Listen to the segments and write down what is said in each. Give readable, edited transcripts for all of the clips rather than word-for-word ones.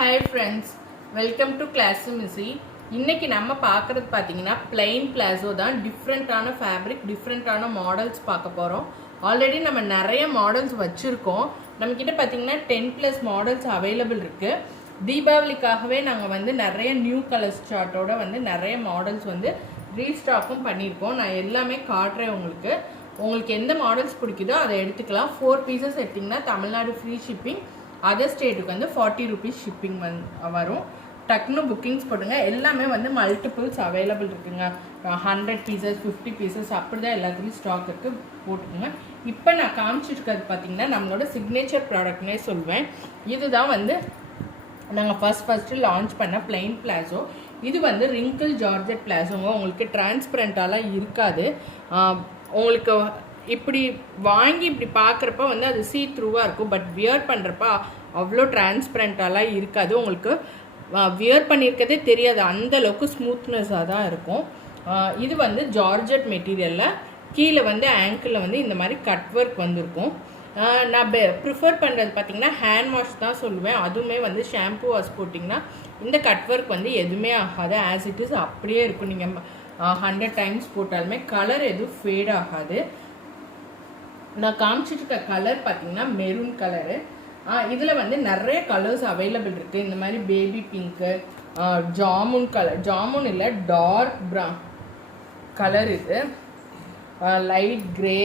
Hi friends, welcome to Class Missy. இன்னைக்கு நம்ம பார்க்கிறது பாத்தீங்கன்னா plain plazo தான். டிஃபரண்டான ஃபேப்ரிக், டிஃபரண்டான மாடல்ஸ் பார்க்க போறோம். ஆல்ரெடி நம்ம நிறைய மாடல்ஸ் வச்சிருக்கோம். நம்ம கிட்ட பாத்தீங்கன்னா 10+ மாடல்ஸ் அவைலபிள் இருக்கு. தீபாவளிக்காகவே நாங்க வந்து நிறைய நியூ கலர்ஸ் சார்ட்டோட வந்து நிறைய மாடல்ஸ் வந்து ரீஸ்டாக்கும் பண்ணியிருக்கோம். நான் எல்லாமே காட்டுறேன் உங்களுக்கு. உங்களுக்கு எந்த மாடல்ஸ் பிடிக்குதோ அதை எடுத்துக்கலாம். 4 பீசஸ் எடுத்தீங்கன்னா தமிழ்நாடு ஃப்ரீ ஷிப்பிங். அதர் ஸ்டேட்டுக்கு வந்து 40 rupees ஷிப்பிங் வரும். டக்குன்னு புக்கிங்ஸ் போட்டுங்க. எல்லாமே வந்து மல்டிபிள்ஸ் அவைலபிள் இருக்குங்க. 100 pieces 50 pieces அப்படி தான் எல்லாத்துலேயும் ஸ்டாக் இருக்குது, போட்டுக்கோங்க. இப்போ நான் காமிச்சிருக்கிறது பார்த்தீங்கன்னா நம்மளோட சிக்னேச்சர் ப்ராடக்ட்னே சொல்வேன். இதுதான் வந்து நாங்கள் ஃபஸ்ட்டு லான்ச் பண்ண பிளைன் பிளாசோ. இது வந்து ரிங்கிள் ஜார்ஜெட் பிளாசோங்க. உங்களுக்கு டிரான்ஸ்பரண்டாலாம் இருக்காது. உங்களுக்கு இப்படி வாங்கி இப்படி பார்க்குறப்ப வந்து அது சீ த்ரூவாக இருக்கும். பட் வியர் பண்ணுறப்ப அவ்வளோ டிரான்ஸ்பரண்டாலாம் இருக்காது. உங்களுக்கு வியர் பண்ணியிருக்கதே தெரியாது, அந்தளவுக்கு ஸ்மூத்னஸாக தான் இருக்கும். இது வந்து ஜார்ஜெட் மெட்டீரியலில் கீழே வந்து ஆங்கிளில் வந்து இந்த மாதிரி கட் ஒர்க் வந்துருக்கும். நான் ப்ரிஃபர் பண்ணுறது பார்த்திங்கன்னா ஹேண்ட் வாஷ் தான் சொல்லுவேன். அதுவுமே வந்து ஷாம்பு வாஷ் போட்டிங்கன்னா இந்த கட் ஒர்க் வந்து எதுவுமே ஆகாது. ஆஸ் இட் இஸ் அப்படியே இருக்கும். நீங்கள் 100 times போட்டாலுமே கலர் எதுவும் ஃபேட் ஆகாது. நான் காமிச்சிட்டு இருக்க கலர் பார்த்தீங்கன்னா மெரூன் கலரு. இதில் வந்து நிறைய கலர்ஸ் அவைலபிள் இருக்குது. இந்த மாதிரி baby pink, jamun colour, jamun இல்லை டார்க் ப்ரௌன் கலர், இது light grey,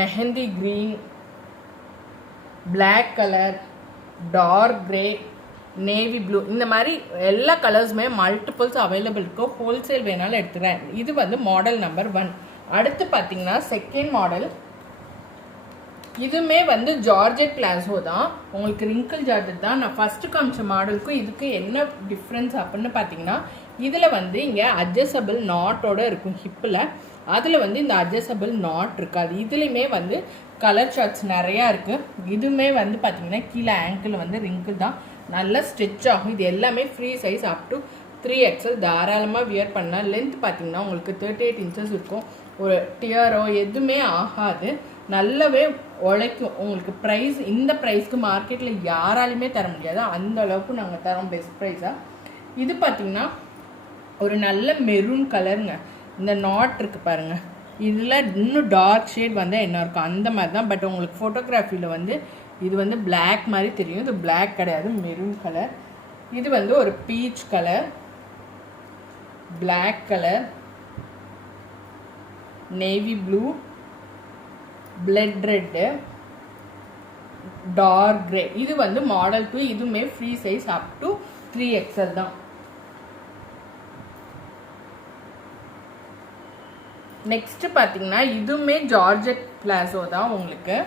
mehndi green, black colour, dark grey, navy blue, இந்த மாதிரி எல்லா கலர்ஸுமே மல்டிபிள்ஸ் அவைலபிள் இருக்கும். ஹோல்சேல் வேணாலும் எடுத்துக்கிறேன். இது வந்து மாடல் நம்பர் 1. அடுத்து பார்த்தீங்கன்னா செகண்ட் மாடல். இதுவுமே வந்து ஜார்ஜெட் பிளாசோ தான். உங்களுக்கு ரிங்கிள் ஜார்ஜெட் தான். நான் ஃபஸ்ட்டு காமிச்ச மாடலுக்கும் இதுக்கு என்ன டிஃப்ரென்ஸ் அப்படின்னு பார்த்தீங்கன்னா, இதில் வந்து இங்கே அட்ஜஸ்டபிள் நாட்டோட இருக்கும் ஹிப்பில். அதில் வந்து இந்த அட்ஜஸ்டபிள் நாட் இருக்காது. இதுலேயுமே வந்து கலர் ஷார்ட்ஸ் நிறையா இருக்குது. இதுவுமே வந்து பார்த்தீங்கன்னா கீழே ஆங்கிள் வந்து ரிங்கிள் தான், நல்லா ஸ்டிச் ஆகும். இது எல்லாமே free size up to 3XL தாராளமாக வியர் பண்ணால். லென்த் பார்த்தீங்கன்னா உங்களுக்கு 38 inches இருக்கும். ஒரு டியரோ எதுவுமே ஆகாது, நல்லாவே உழைக்கும். உங்களுக்கு ப்ரைஸ் இந்த ப்ரைஸ்க்கு மார்க்கெட்டில் யாராலையுமே தர முடியாது, அந்த அளவுக்கு நாங்கள் தரோம் பெஸ்ட் ப்ரைஸாக. இது பார்த்திங்கன்னா ஒரு நல்ல மெரூன் கலருங்க. இந்த நாட் இருக்குது பாருங்கள், இதில் இன்னும் டார்க் ஷேட் வந்தால் என்ன இருக்கும் அந்த மாதிரி தான். பட் உங்களுக்கு ஃபோட்டோகிராஃபியில் வந்து இது வந்து பிளாக் மாதிரி தெரியும். இது பிளாக் கிடையாது, மெரூன் கலர். இது வந்து ஒரு peach colour, black colour, navy blue, blood red, dark grey. இது வந்து மாடல் 2. இதுவுமே free size up to 3XL தான். நெக்ஸ்ட் பார்த்தீங்கன்னா இதுவுமே ஜார்ஜெட் பிளாசோ தான். உங்களுக்கு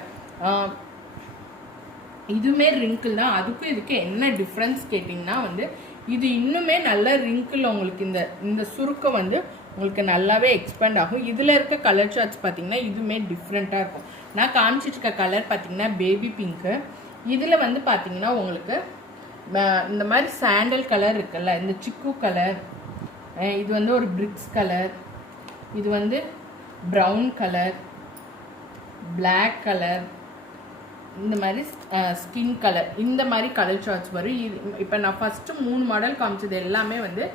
இதுவுமே ரிங்கிள் தான். அதுக்கும் இதுக்கு என்ன டிஃப்ரென்ஸ் கேட்டிங்கன்னா வந்து இது இன்னுமே நல்ல ரிங்கிள். உங்களுக்கு இந்த சுருக்கம் வந்து உங்களுக்கு நல்லாவே எக்ஸ்பேண்ட் ஆகும். இதில் இருக்க கலர் சார்ட்ஸ் பார்த்தீங்கன்னா இதுவுமே டிஃப்ரெண்ட்டாக இருக்கும். நான் காமிச்சிட்டு இருக்க கலர் பார்த்தீங்கன்னா பேபி பிங்க்கு. இதில் வந்து பார்த்தீங்கன்னா உங்களுக்கு இந்த மாதிரி சாண்டல் கலர் இருக்குல்ல, இந்த சிக்கு கலர், இது வந்து ஒரு பிரிக்ஸ் கலர், இது வந்து ப்ரௌன் கலர், பிளாக் கலர், இந்த மாதிரி ஸ்கின் கலர், இந்த மாதிரி கலர் சார்ட்ஸ் வரும். இப்போ நான் ஃபஸ்ட்டு 3 மாடல் காமிச்சது எல்லாமே வந்து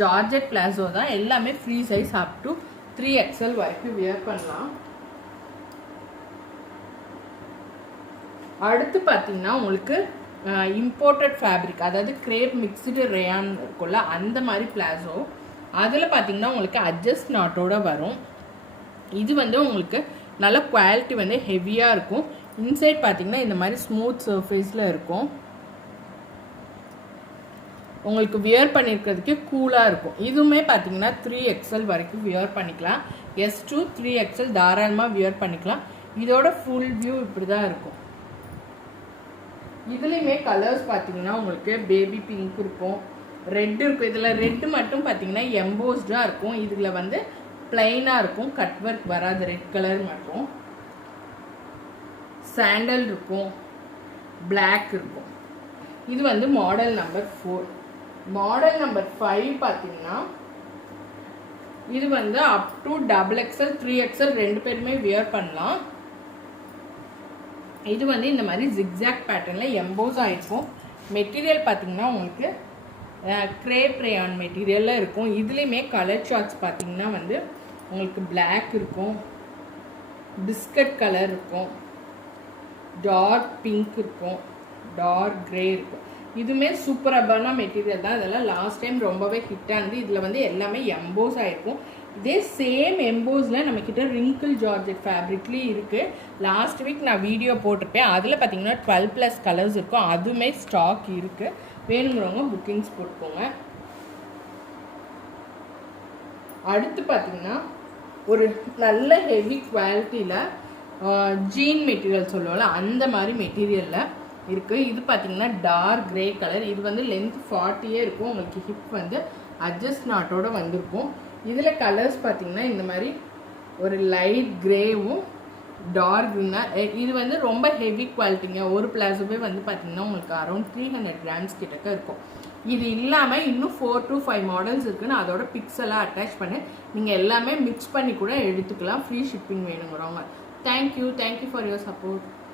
ஜார்ஜெட் பிளாசோ தான். எல்லாமே free size up to 3XL வரைக்கும் வியர் பண்ணலாம். அடுத்து பார்த்தீங்கன்னா உங்களுக்கு இம்போர்ட்டட் ஃபேப்ரிக், அதாவது கிரேப் மிக்ஸ்டு ரேயான் இருக்கும்ல, அந்த மாதிரி பிளாசோ. அதில் பார்த்தீங்கன்னா உங்களுக்கு அட்ஜஸ்ட் நாட்டோட வரும். இது வந்து உங்களுக்கு நல்ல குவாலிட்டி வந்து ஹெவியாக இருக்கும். இன்சைட் பார்த்தீங்கன்னா இந்த மாதிரி ஸ்மூத் சர்ஃபேஸில் இருக்கும். உங்களுக்கு வியர் பண்ணியிருக்கிறதுக்கு கூலாக இருக்கும். இதுவுமே பார்த்தீங்கன்னா 3XL வரைக்கும் வியர் பண்ணிக்கலாம். S to 3XL தாராளமாக வியர் பண்ணிக்கலாம். இதோட ஃபுல் வியூ இப்படி தான் இருக்கும். இதுலேயுமே கலர்ஸ் பார்த்தீங்கன்னா உங்களுக்கு பேபி பிங்க் இருக்கும், ரெட் இருக்கும். இதில் ரெட்டு மட்டும் பார்த்தீங்கன்னா எம்போஸ்டாக இருக்கும். இதில் வந்து பிளைனாக இருக்கும், கட் ஒர்க் வராது. ரெட் கலர் மட்டும் சாண்டல் இருக்கும், பிளாக் இருக்கும். இது வந்து மாடல் நம்பர் 4. மாடல் நம்பர் 5 பார்த்தீங்கன்னா இது வந்து அப் டு XXL 3XL ரெண்டு பேருமே வியர் பண்ணலாம். இது வந்து இந்த மாதிரி ஜிக்ஸாக் பேட்டர்னில் எம்போஸ் ஆகிருக்கும். மெட்டீரியல் பார்த்தீங்கன்னா உங்களுக்கு கிரேப் ரேயான் மெட்டீரியலில் இருக்கும். இதுலேயுமே கலர் சார்ட்ஸ் பார்த்தீங்கன்னா வந்து உங்களுக்கு பிளாக் இருக்கும், பிஸ்கட் கலர் இருக்கும், டார்க் பிங்க் இருக்கும், டார்க் கிரே இருக்கும். இதுவுமே சூப்பரான மெட்டீரியல் தான். இதெல்லாம் லாஸ்ட் டைம் ரொம்பவே ஹிட் ஆனது. இதில் வந்து எல்லாமே எம்போஸ் ஆகிருக்கும். இதே சேம் எம்போஸில் நம்மக்கிட்ட ரிங்கிள் ஜார்ஜெட் ஃபேப்ரிக்லேயும் இருக்குது. லாஸ்ட் வீக் நான் வீடியோ போட்டிருப்பேன். அதில் பார்த்தீங்கன்னா 12+ கலர்ஸ் இருக்கும். அதுவுமே ஸ்டாக் இருக்குது. வேணுங்கிறவங்க புக்கிங்ஸ் போட்டுக்கோங்க. அடுத்து பார்த்தீங்கன்னா ஒரு நல்ல ஹெவி குவாலிட்டியில் ஜீன் மெட்டீரியல் சொல்லுவோம்ல, அந்த மாதிரி மெட்டீரியலில் இருக்குது. இது பார்த்தீங்கன்னா டார்க் கிரே கலர். இது வந்து லென்த் 40 இருக்கும். உங்களுக்கு ஹிப் வந்து அட்ஜஸ்ட் நாட்டோட வந்திருக்கும். இதில் கலர்ஸ் பார்த்தீங்கன்னா இந்த மாதிரி ஒரு லைட் கிரேவும் டார்க் க்ரீனாக. இது வந்து ரொம்ப ஹெவி குவாலிட்டிங்க. ஒரு பிளாஸோவே வந்து பார்த்தீங்கன்னா உங்களுக்கு அரௌண்ட் 300 கிராம்ஸ் கிட்டக்க இருக்கும். இது இல்லாமல் இன்னும் 4 to 5 மாடல்ஸ் இருக்குது. நான் அதோட பிக்ஸ் எல்லாம் அட்டாச் பண்ணி நீங்கள் எல்லாமே மிக்ஸ் பண்ணி கூட எடுத்துக்கலாம். ஃப்ரீ ஷிப்பிங் வேணுங்கிறவங்க. Thank you for your support.